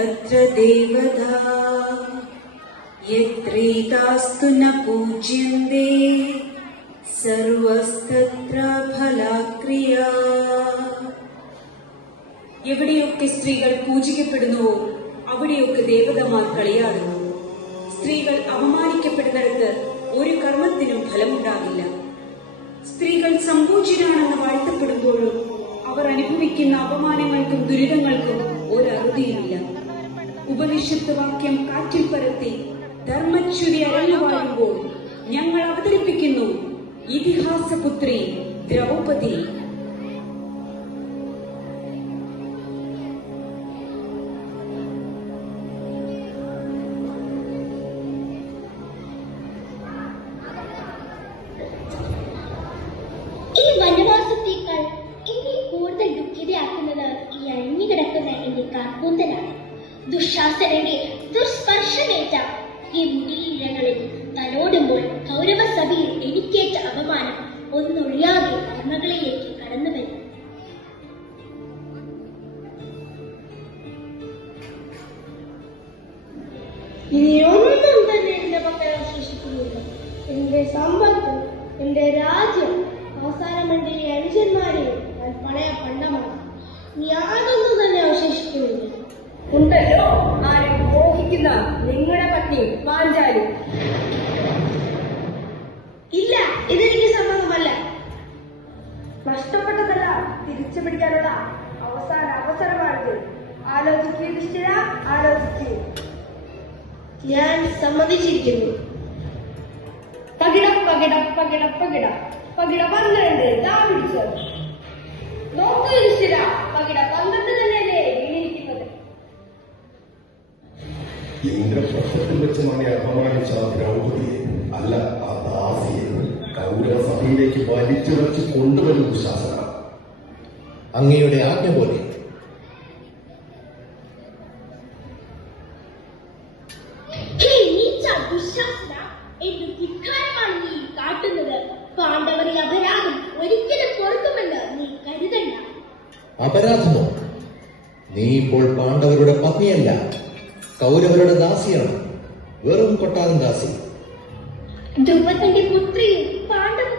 തത്ര ദേവതാ യത്രൈകാസ്തു ന പൂജ്യന്തേ സർവസ്തത്ര ഫലാക്രിയാ. എവിടെയൊക്കെ സ്ത്രീകൾ പൂജിക്കപ്പെടുന്നുവോ അവിടെയൊക്കെ ദേവതമാർ കളിയാടുന്നു. സ്ത്രീകൾ അപമാനിക്കപ്പെടുന്നിടത്ത് ഒരു കർമ്മത്തിനും ഫലമുണ്ടാകില്ല. സ്ത്രീകൾ സമ്പൂജ്യരാണെന്ന് വാഴ്ത്തപ്പെടുമ്പോഴും അവർ അനുഭവിക്കുന്ന അപമാനങ്ങൾക്കും ദുരിതങ്ങൾക്കും ഒരറുതിയുമില്ല. ഉപനിഷത്ത് വാക്യം കാറ്റിൽ പരത്തി ധർമ്മച്യുതി അരങ്ങുവാഴുമ്പോൾ ഞങ്ങൾ അവതരിപ്പിക്കുന്നു ഇതിഹാസപുത്രി ദ്രൗപദി. ഈ വനവാസത്തേക്കാൾ എന്നെ കൂടുതൽ ദുഃഖിതയാക്കുന്നത് ഈ അഴിഞ്ഞുകിടക്കുന്ന എന്റെ കാർക്കൂന്തലാണ്. ദുശാസനന്റെ ദുർസ്പർശമേറ്റ ഈ മുടിയിഴകളിൽ തലോടുമ്പോൾ കൗരവസഭയിൽ എനിക്കേറ്റ അപമാനം ഒന്നൊഴിയാതെ ഓർമ്മകളിലേക്ക് കടന്നു വരും. ഇനിയൊന്നും തന്നെ എന്റെ പക്കൽ അവശേഷിക്കുന്നില്ല. എന്റെ സമ്പത്ത്, എന്റെ രാജ്യം, അവസാനം എന്റെ അനുജന്മാരെ ഞാൻ പഴയ പണ്ടമാണ്. യാതൊന്നും തന്നെ അവശേഷിക്കുന്നില്ല. ഉണ്ടല്ലോ ആരും മോഹിക്കുന്ന നിങ്ങളുടെ പത്നി പാഞ്ചാലി. ഇല്ല, ഇതെനിക്ക് സമ്മതമല്ല. നഷ്ടപ്പെട്ടതല്ല തിരിച്ചു പിടിക്കാനുള്ള അവസാന അവസരമാണിത്. ആലോചിക്കൂ യുധിഷ്ഠിര, ആലോചിക്കൂ. ഞാൻ സമ്മതിച്ചിരിക്കുന്നു. പകിട പകിട പകിട പകിട പകിട 12 ദാ പിടിച്ചോ. നോക്കൂ യുധിഷ്ഠിര, പകിട 12 തന്നെയല്ലേ വീണിരിക്കുന്നത്. ഇന്ദ്രപ്രസ്ഥത്തിൽ വെച്ച് നമ്മെ അപമാനിച്ച ദ്രൗപതിയെ, അല്ല ആ ദാസിയെ, കൗരവ സഭയിലേക്ക് വലിച്ചിറച്ച് കൊണ്ടുവരും ദുശാസന. അങ്ങയുടെ ആജ്ഞ പോലെ. എന്ത് ധിക്കാരമാണ് നീ കാട്ടുന്നത്? പാണ്ഡവരെ അപരാധം ഒരിക്കലും പൊറുക്കുമെന്ന് നീ കരുതണ്ട. അപരാധമോ? നീ ഇപ്പോൾ പാണ്ഡവരുടെ പത്നിയല്ല, കൗരവരുടെ ദാസിയാണ്. വെറും കൊട്ടാരം ദാസി. ധ്രുവത്തിന്റെ പുത്രിയും പാണ്ഡവ